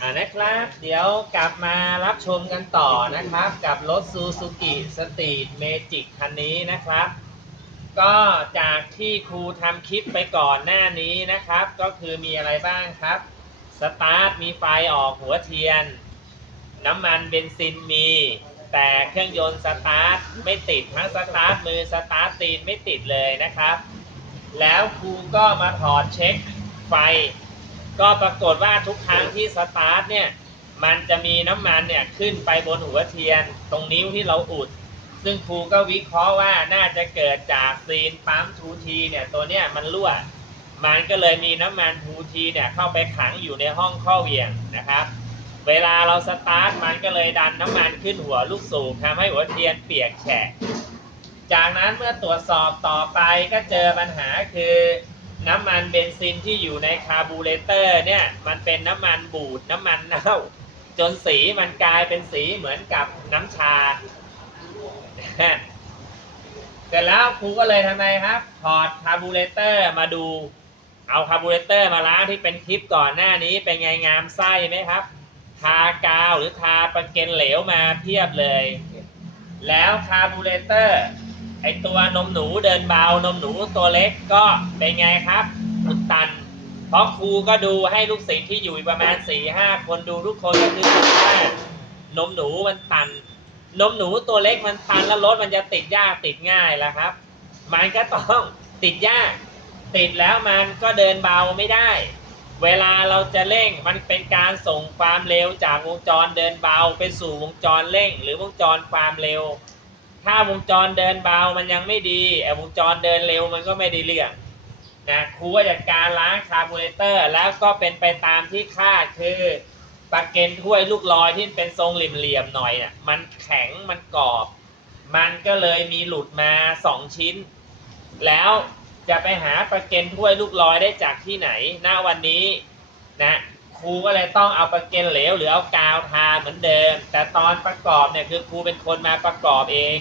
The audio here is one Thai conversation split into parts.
อ่านะครับ เดี๋ยวกลับมารับชมกันต่อนะครับ กับรถซูซูกิสต e ี t เมจิกคันนี้นะครับ ก็จากที่ครูทำคลิปไปก่อนหน้านี้นะครับ ก็คือมีอะไรบ้างครับสตาร์ทมีไฟออกหัวเทียน น้ำมันเบนซินมี แต่เครื่องยนต์สตาร์ทไม่ติดทั้งสตาร์ทมือสตาร์ทตีนไม่ติดเลยนะครับ แล้วครูก็มาถอดเช็คไฟ ก็ปรากฏว่าทุกครั้งที่สตาร์ทเนี่ย มันจะมีน้ำมันเนี่ยขึ้นไปบนหัวเทียน ตรงนิ้วที่เราอุด ซึ่งครูก็วิเคราะห์ว่าน่าจะเกิดจากซีนปั๊มทูทีเนี่ยตัวเนี้ยมันรั่ว มันก็เลยมีน้ำมันทูทีเนี่ยเข้าไปขังอยู่ในห้องข้อเหวี่ยงนะครับ เวลาเราสตาร์ทมันก็เลยดันน้ำมันขึ้นหัวลูกสูบทำให้หัวเทียนเปียกแฉะจากนั้นเมื่อตรวจสอบต่อไปก็เจอปัญหาคือ น้ำมันเบนซินที่อยู่ในคาร์บูเรเตอร์เนี่ยมันเป็นน้ำมันบูดน้ำมันเน่า จนสีมันกลายเป็นสีเหมือนกับน้ำชาเสร็จแล้วครูก็เลยทำไมครับถอดคาร์บูเรเตอร์มาดู เอาคาร์บูเรเตอร์มาล้างที่เป็นคลิปก่อนหน้านี้เป็นไงงามไส้ไหมครับ ทากาวหรือทาประเกนเหลวมาเพียบเลย แล้วคาร์บูเรเตอร์ ไอตัวนมหนูเดินเบานมหนูตัวเล็กก็เป็นไงครับอุดตัน เพราะครูก็ดูให้ลูกศิษย์ที่อยู่ประมาณ4ี่ห้าคนดูทุกคนก็คือว่านมหนูมันตัน นมหนูตัวเล็กมันตันแล้วรถมันจะติดยากติดง่ายแล้วครับ มันก็ต้องติดยาก ติดแล้วมันก็เดินเบาไม่ได้ เวลาเราจะเร่งมันเป็นการส่งความเร็วจากวงจรเดินเบาไปสู่วงจรเร่ง หรือวงจรความเร็ว ถ้าวงจรเดินเบามันยังไม่ดีไอ้วงจรเดินเร็วมันก็ไม่ได้เรื่องนะครูก็จัดการล้างคาร์บูเรเตอร์แล้วก็เป็นไปตามที่คาดคือปากเกนถ้วยลูกลอยที่เป็นทรงเหลี่ยมๆหน่อยน่ะมันแข็งมันกรอบ มันก็เลยมีหลุดมาสองชิ้น แล้วจะไปหาปลาเกนถ้วยลูกลอยได้จากที่ไหนหน้าวันนี้นะ ครูก็เลยต้องเอาปลาเกนเหลวหรือเอากาวทาเหมือนเดิม แต่ตอนประกอบเนี่ยคือครูเป็นคนมาประกอบเอง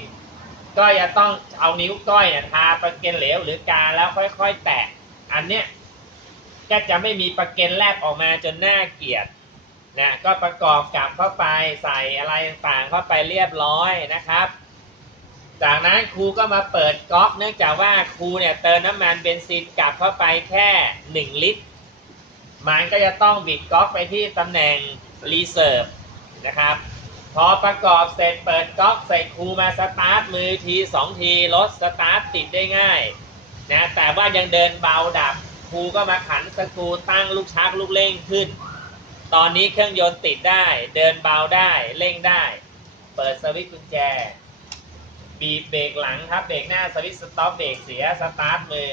ก็จะต้องเอานิ้วก้อยเนี่ยทาปลาเกนเหลวหรือกาวแล้วค่อย ๆ แตะอันเนี้ยก็จะไม่มีปลาเกนแลบออกมาจนน่าเกลียดนะก็ประกอบกลับเข้าไปใส่อะไรต่างๆเข้าไปเรียบร้อยนะครับ จากนั้นครูก็มาเปิดก๊อกเนื่องจากว่าครูเนี่ยเติมน้ำมันเบนซินกลับเข้าไปแค่ 1 ลิตร มันก็จะต้องบิดก๊อกไปที่ตำแหน่งรีเซิร์ฟนะครับ พอประกอบเสร็จเปิดก๊อกใส่ครูมาสตาร์ทมือทีสองทีรถสตาร์ทติดได้ง่ายนะแต่ว่ายังเดินเบาดับครูก็มาขันสกรูตั้งลูกชักลูกเร่งขึ้น ตอนนี้เครื่องยนต์ติดได้ เดินเบาได้เร่งได้ เปิดสวิตช์กุญแจ บีบเบรกหลังครับเบรกหน้าสวิตช์สต็อปเบรกเสียสตาร์ทมือ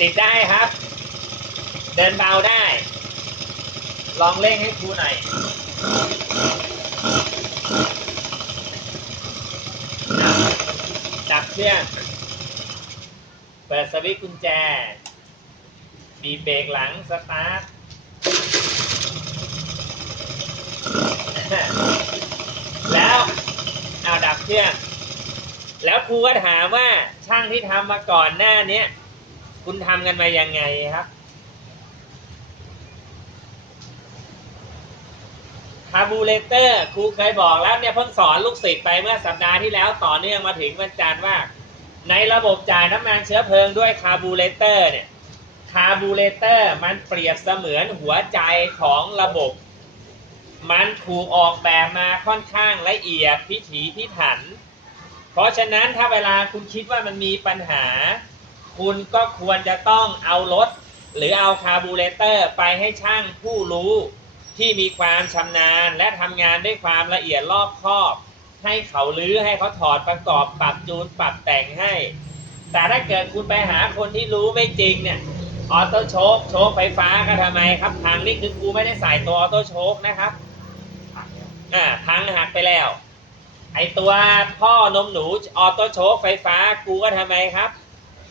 ติดได้ครับ เดินเบาได้ ลองเร่งให้ครูหน่อยดับเครื่องเปิดสวิตช์กุญแจบีบเบรกหลังสตาร์ทแล้วเอาดับเครื่องแล้วครูก็ถามว่าช่างที่ทำมาก่อนหน้านี้ คุณทำกันมายังไงครับ คาร์บูเรเตอร์ครูเคยบอกแล้วเนี่ยเพิ่งสอนลูกศิษย์ไปเมื่อสัปดาห์ที่แล้วต่อเนื่องมาถึงวันจันทร์ว่า ในระบบจ่ายน้ำมันเชื้อเพลิงด้วยคาร์บูเรเตอร์เนี่ยคาร์บูเรเตอร์มันเปรียบเสมือนหัวใจของระบบ มันถูกออกแบบมาค่อนข้างละเอียดพิถีพิถัน เพราะฉะนั้นถ้าเวลาคุณคิดว่ามันมีปัญหา คุณก็ควรจะต้องเอารถ หรือเอาคาร์บูเรเตอร์ไปให้ช่างผู้รู้ที่มีความชำนาญและทำงานด้วยความละเอียดรอบคอบ ให้เขาลื้อให้เขาถอดประกอบปรับจูนปรับแต่งให้ แต่ถ้าเกิดคุณไปหาคนที่รู้ไม่จริงเนี่ยออโต้โชคโชคไฟฟ้าก็ทำไมครับทางนี้คือกูไม่ได้ใส่ตัวออโต้โชคนะครับอ่าพังหักไปแล้ว ไอตัวพ่อนมหนูออโต้โชคไฟฟ้ากูก็ทำไมครับ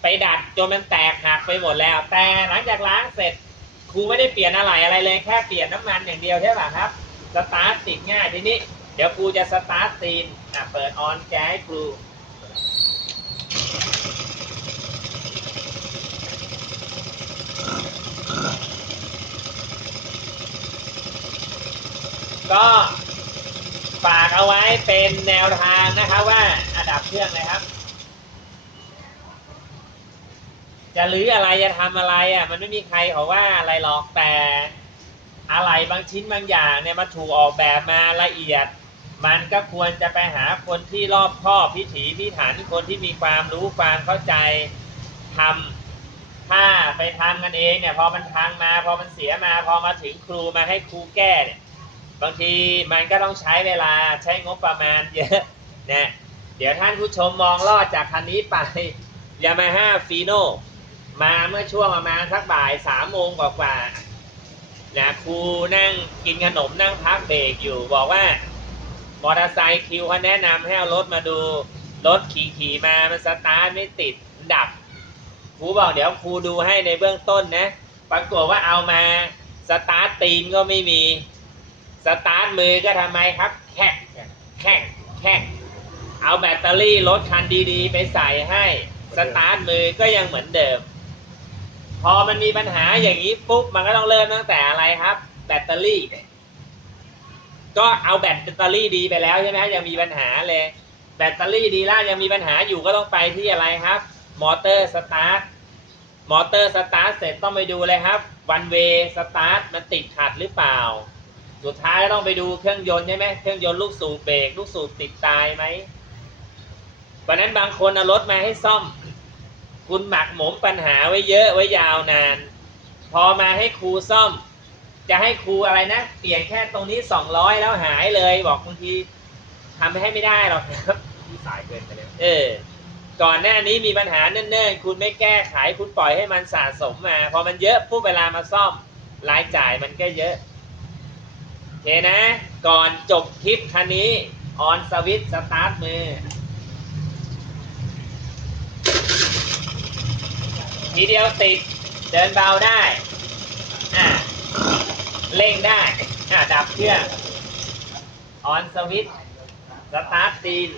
ไปดัดจนมันแตกหักไปหมดแล้ว แต่หลังจากล้างเสร็จครูไม่ได้เปลี่ยนอะไรอะไรเลยแค่เปลี่ยนน้ำมันอย่างเดียวใช่ป่ะครับสตาร์ทติดง่ายทีนี้ เดี๋ยวครูจะสตาร์ทซีนอะเปิดออนแก๊สครูก็ฝากเอาไว้เป็นแนวทางนะครับว่าอัดับเครื่องเลยครับ จะรื้ออะไรจะทำอะไรอะ มันไม่มีใครเขาว่าอะไรหรอกแต่ อะไรบางชิ้นบางอย่างเนี่ยมันถูกออกแบบมาละเอียด มันก็ควรจะไปหาคนที่รอบคอบพิถีพิถันคนที่มีความรู้ความเข้าใจทำถ้าไปทำกันเองเนี่ยพอมันพังมาพอมันเสียมา พอมาถึงครูมาให้ครูแก้เนี่ยบางทีมันก็ต้องใช้เวลาใช้งบประมาณเยอะนะเดี๋ยวท่านผู้ชมมองลอดจากคันนี้ไปยามาฮ่าฟีโน มาเมื่อช่วงประมาณสักบ่ายสามโมงกว่าๆนะครูนั่งกินขนมนั่งพักเบรกอยู่บอกว่ามอเตอร์ไซค์คิวเขาแนะนำให้เอารถมาดูรถขี่ขี่มามันสตาร์ทไม่ติดดับครูบอกเดี๋ยวครูดูให้ในเบื้องต้นนะปรากฏว่าเอามาสตาร์ทตีนก็ไม่มีสตาร์ทมือก็ทำไมครับแค่แค่แค่เอาแบตเตอรี่รถคันดีๆ ไปใส่ให้ สตาร์ทมือก็ยังเหมือนเดิม พอมันมีปัญหาอย่างนี้ปุ๊บมันก็ต้องเริ่มตั้งแต่อะไรครับ แบตเตอรี่ ก็เอาแบตเตอรี่ดีไปแล้วใช่ไหมยังมีปัญหาเลย แบตเตอรี่ดีแล้วยังมีปัญหาอยู่ก็ต้องไปที่อะไรครับ มอเตอร์สตาร์ทมอเตอร์สตาร์ทเสร็จต้องไปดูเลยครับวันเวสตาร์ทมันติดขัดหรือเปล่า สุดท้ายต้องไปดูเครื่องยนต์ใช่ไหมเครื่องยนต์ลูกสูบเบรกลูกสูบติดตายไหมวันนั้นบางคนเอารถมาให้ซ่อม คุณหมักหมมปัญหาไว้เยอะไว้ยาวนาน พอมาให้ครูซ่อม จะให้ครูอะไรนะเปลี่ยนแค่ตรงนี้สองร้อยแล้วหายเลยบอกบางทีทำให้ไม่ได้หรอกครับที่สายเกินไปแล้วเออ ก่อนหน้านี้มีปัญหาเนิ่นๆ คุณไม่แก้ไขคุณปล่อยให้มันสะสมมาพอมันเยอะปุ๊บเวลามาซ่อมรายจ่ายมันก็เยอะโอเคนะ ก่อนจบคลิปคันนี้ออนสวิตสตาร์ทมือ ทีเดียวติด เดินเบาได้ อ่า เร่งได้ อ่า ดับเครื่อง ออนสวิตสตาร์ทตีน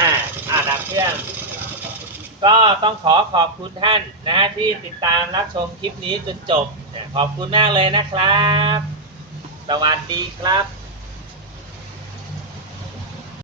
อ่า อ่า ดับเครื่อง ก็ต้องขอขอบคุณท่านนะที่ติดตามรับชมคลิปนี้จนจบ ขอบคุณมากเลยนะครับ สวัสดีครับ